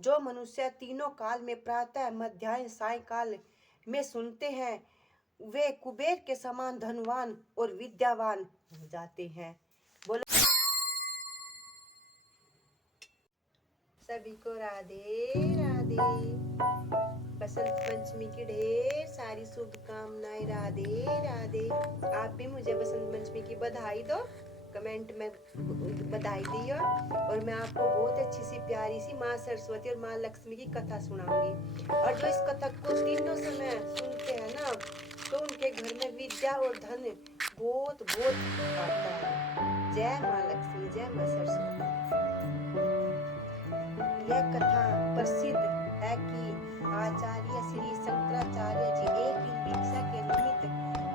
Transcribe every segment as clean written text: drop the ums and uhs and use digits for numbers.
जो मनुष्य तीनों काल में प्रातः मध्याह्न सायंकाल में सुनते हैं वे कुबेर के समान धनवान और विद्यावान हो जाते हैं। बोलो सभी को राधे राधे। बसंत पंचमी की ढेर सारी शुभकामनाएं। राधे राधे। आप भी मुझे बसंत पंचमी की बधाई दो, कमेंट में बधाई दियो। और मैं आपको बहुत अच्छी सी प्यारी सी माँ सरस्वती और माँ लक्ष्मी की कथा सुनाऊंगी। और जो इस कथा को तीनों समय सुनते हैं ना, तो उनके घर में विद्या और धन बहुत बहुत आता है। जय माँ लक्ष्मी, जय माँ सरस्वती। यह कथा प्रसिद्ध है कि आचार्य श्री शंकराचार्य जी एक दिन भिक्षा के निमित्त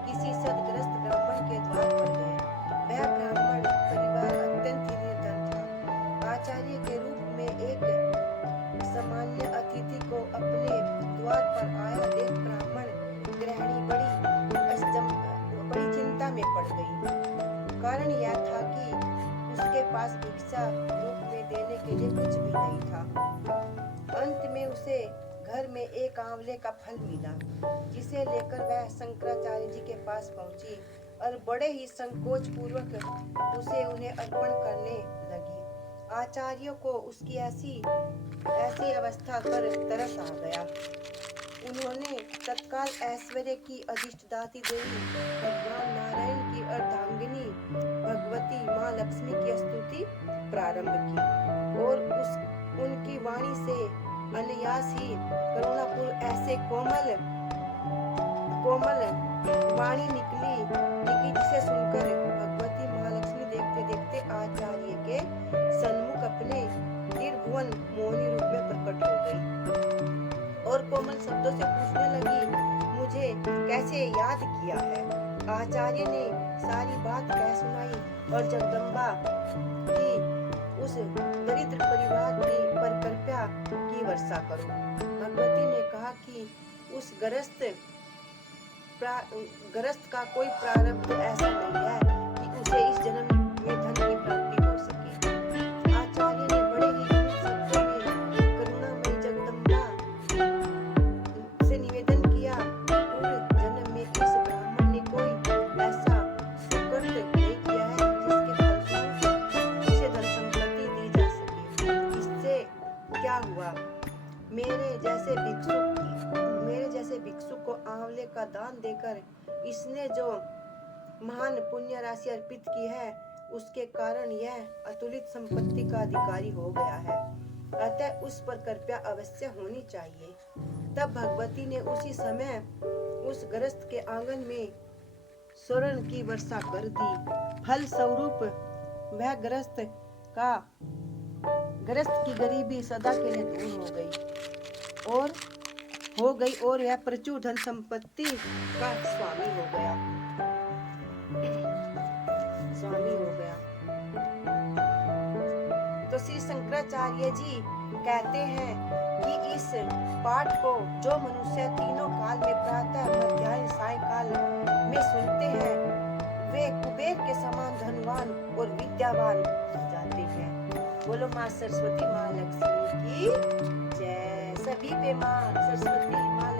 किसी सदग्रस्त ब्राह्मण के द्वार पर गए। वह ब्राह्मण परिवार अत्यंत ही निर्धन था। आचार्य के रूप में एक सामान्य अतिथि को अपने द्वार पर आया देख ब्राह्मण गृहिणी बड़ी चिंता में पड़ गई। कारण यह था कि उसके पास भिक्षा रूप में देने के लिए कुछ भी नहीं था। अंत में उसे घर में एक आंवले का फल मिला, जिसे लेकर वह शंकराचार्य जी के पास पहुंची और बड़े ही संकोच पूर्वक उसे उन्हें अर्पण करने लगी। आचार्यों को उसकी ऐसी अवस्था पर तरस आ गया। उन्होंने तत्काल ऐश्वर्य की अधिष्ठात्री देवी भगवान नारायण की अर्धांगिनी भगवती माँ लक्ष्मी की स्तुति प्रारंभ की और उनकी वाणी से अनायास ही करुणापूर्ण ऐसे कोमल वाणी निकली जिसे सुनकर भगवती महालक्ष्मी देखते देखते आचार्य के सन्मुख अपने त्रिभुवन मोहिनी रूप में प्रकट हो गई और कोमल शब्दों से पूछने लगी, मुझे कैसे याद किया है? आचार्य ने सारी बात कह सुनाई और जगदम्बा की उस दरिद्र परिवार पर कृपा की वर्षा करो। भगवती ने कहा कि उस ग्रस्त का कोई प्रारब्ध ऐसा नहीं है कि उसे इस जन्म में धन की प्राप्ति हो सके। आचार्य ने बड़े ही शब्दों में करुणामयी जगदम्बा से निवेदन किया, पूर्व जन्म में इस ब्राह्मण ने कोई ऐसा सुकृत नहीं किया है जिसके फलस्वरूप उसे धन संपत्ति दी जा सके। इससे क्या हुआ? मेरे जैसे भिक्षु को आंवले का दान देकर इसने जो महान पुण्य राशि अर्पित की है, उसके कारण यह अतुलित संपत्ति का अधिकारी हो गया है। अतः उस पर कृपा अवश्य होनी चाहिए। तब भगवती ने उसी समय उस ग्रस्त के आंगन में स्वर्ण की वर्षा कर दी। फल स्वरूप वह ग्रस्त की गरीबी सदा के लिए दूर हो गई और यह प्रचुर धन संपत्ति का स्वामी हो गया। तो श्री शंकराचार्य जी कहते हैं कि इस पाठ को जो मनुष्य तीनों काल में प्रातः मध्याह्न सायंकाल में सुनते हैं वे कुबेर के समान धनवान और विद्यावान हो जाते हैं। बोलो माँ सरस्वती माँ लक्ष्मी की जय। सभी पे माँ सरस्वती माँ